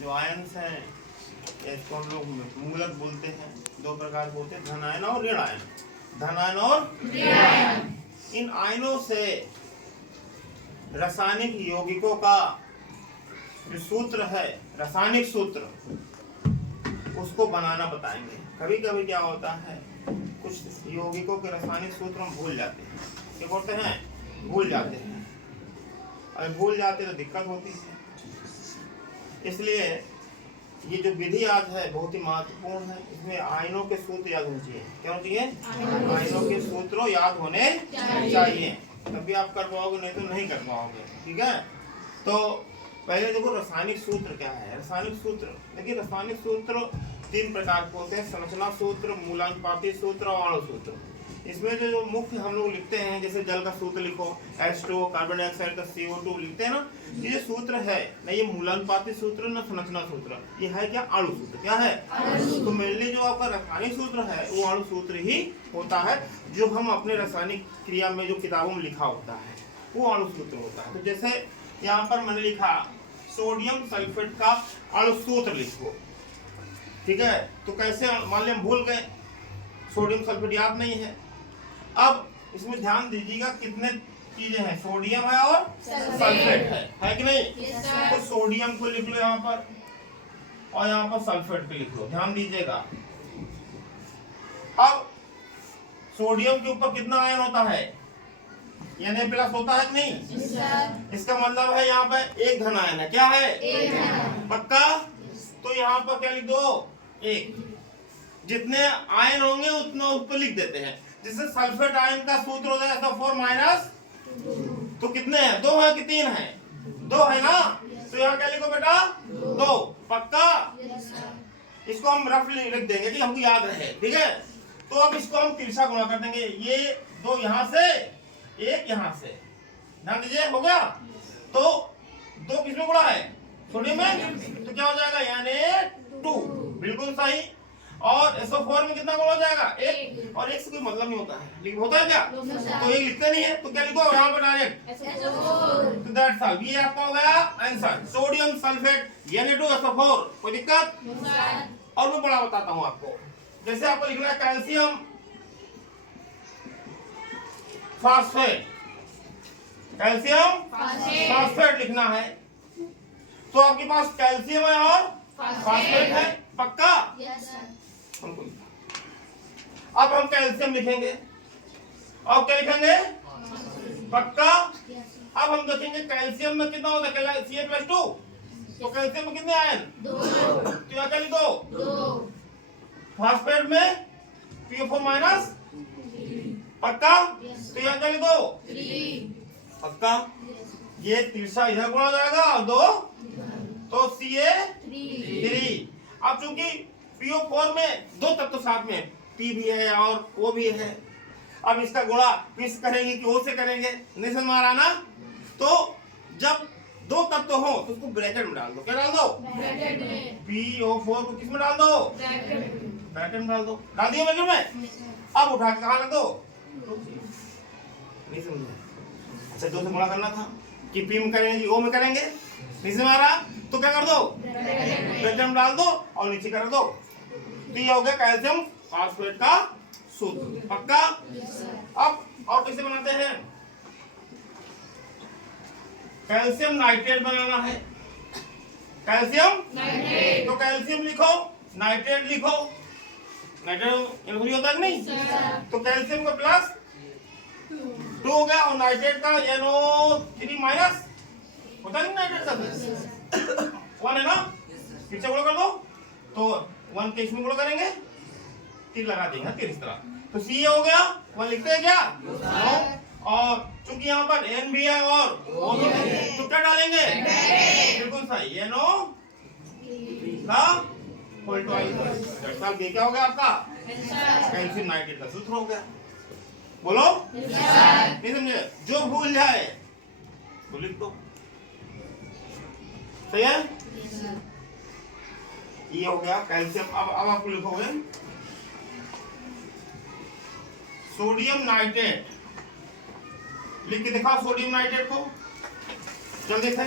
जो आयन्स हैं इसको हम लोग मूलक बोलते हैं। दो प्रकार के होते हैं, धन आयन और ऋण आयन। धन आयन और ऋण आयन। इन आयनों से रासायनिक यौगिकों का जो सूत्र है, रासायनिक सूत्र, उसको बनाना बताएंगे। कभी कभी क्या होता है, कुछ यौगिकों के रासायनिक सूत्र हम भूल जाते हैं। क्या बोलते हैं? भूल जाते हैं। अगर भूल जाते तो दिक्कत होती है। इसलिए ये जो विधि आज है बहुत ही महत्वपूर्ण है। इसमें आयनों के सूत्र याद होने चाहिए। क्या होना चाहिए? आयनों के सूत्र याद होने चाहिए, तभी आप कर पाओगे, नहीं तो नहीं कर पाओगे। ठीक है, तो पहले देखो रासायनिक सूत्र क्या है। रासायनिक सूत्र देखिए, रासायनिक सूत्र तीन प्रकार के होते हैं, संरचना सूत्र, मूलानुपाती सूत्र और अणु सूत्र। इसमें जो मुख्य हम लोग लिखते हैं, जैसे जल का सूत्र लिखो H2O, कार्बन डाइऑक्साइड का CO2 लिखते हैं ना, ये जो सूत्र है ना, ये मूलानुपाती सूत्र ना संरचना सूत्र, ये है क्या? अणु सूत्र। क्या है? तो मेनली जो आपका रासायनिक सूत्र है वो अणु सूत्र ही होता है। जो हम अपने रासायनिक क्रिया में जो किताबों में लिखा होता है वो अणु सूत्र होता है। तो जैसे यहाँ पर मैंने लिखा सोडियम सल्फेट का अणु सूत्र लिखो। ठीक है, तो कैसे, मान लिया हम भूल गए, सोडियम सल्फेट याद नहीं है। अब इसमें ध्यान दीजिएगा कितने चीजें हैं, सोडियम है और सल्फेट है कि नहीं? तो सोडियम को लिख लो यहाँ पर और यहाँ पर सल्फेट को लिख लो। ध्यान दीजिएगा, अब सोडियम के ऊपर कितना आयन होता है? Na+ होता है कि नहीं? इसका मतलब है यहाँ पे एक धन आयन है। क्या है? पक्का? तो यहाँ पर क्या लिख दो? एक। जितने आयन होंगे उतना ऊपर लिख देते हैं। जैसे सल्फेट आयन का सूत्र होता है SO4-, तो कितने हैं? 2 है कि 3 है? 2 है ना, तो यहाँ क्या लिखो बेटा? 2। पक्का? इसको हम रफली लिख देंगे कि हमको याद रहे। ठीक है, तो अब इसको हम तिरछा गुणा कर देंगे। ये 2 यहाँ से, 1 यहाँ से। ध्यान दीजिए, हो गया? तो 2 किसमें गुणा है? सोडियम में, तो क्या हो जाएगा? Na2। बिल्कुल सही। और SO4 में कितना गुणा हो जाएगा? 1। और 1 से कोई मतलब नहीं होता है, लेकिन होता है क्या? तो 1 लिखते नहीं है, तो क्या लिखो यहाँ पर डायरेक्ट? तो दैट्स ऑल। ये आपका हो गया आंसर, सोडियम सल्फेट Na2SO4। कोई दिक्कत? और मैं बड़ा बताता हूँ आपको। जैसे आपको लिखना है कैल्शियम फास्फेट, कैल्शियम फास्फेट लिखना है, तो आपके पास कैल्शियम है और फास्फेट है। पक्का? अब हम कैल्शियम लिखेंगे और क्या लिखेंगे? पक्का? अब हम देखेंगे कैल्शियम में कितना होता है? Ca+2। तो कैल्शियम में कितने आयन? 2। तो यहाँ क्या लिखो? 2। फास्फेट में PO4-। पक्का? तो यहाँ क्या लिखो? 3। पक्का? ये तिरछा इधर गुणा हो जाएगा और 2 तो Ca3। अब चूंकि PO4 में 2 तत्व साथ में, P भी है और O भी है, अब इसका गुणा P से करेंगे कि O से करेंगे? नहीं समझ आ रहा ना? तो जब 2 तत्व हो तो उसको ब्रैकेट में डाल दो। क्या डाल दो? ब्रैकेट में। PO4 को किस में डाल दो? ब्रैकेट में डाल दो। डाल दिया ब्रैकेट में? अब उठा के कहाँ रख दो? नहीं समझ? अच्छा, 2 से गुणा करना था कि P में करेंगे कि O में करेंगे? नहीं समझ आ रहा? तो क्या कर दो? ब्रैकेट में डाल दो और नीचे कर दो। तो ये हो गया कैल्शियम फास्फेट का सूत्र। पक्का? अब और कैसे बनाते हैं? कैल्शियम नाइट्रेट बनाना है। कैल्शियम नाइट्रेट, तो कैल्शियम लिखो, नाइट्रेट लिखो। नाइट्रेट एल्कोहल होता है कि नहीं? तो कैल्शियम का प्लस 2 हो गया और नाइट्रेट का NO3- होता है नाइट्रेट का 1 है ना? फिर से गुणा कर दो, तो 1 के इसमें गुणा करेंगे, तीर लगा देंगे तीर इस तरह, तो C हो गया। 1 लिखते हैं क्या? नो। और चूंकि यहाँ पर N भी है और O भी है, तो क्या डालेंगे? बिल्कुल सही, NO का होल टू। क्या हो गया आपका? कैल्शियम नाइट्रेट का सूत्र हो गया। बोलो? नहीं समझे? जो भूल जाए तो लिख दो। सही है? ये हो गया कैल्शियम। अब आपको लिखोगे सोडियम नाइट्रेट। लिख के दिखाओ सोडियम नाइट्रेट को, जल्दी से।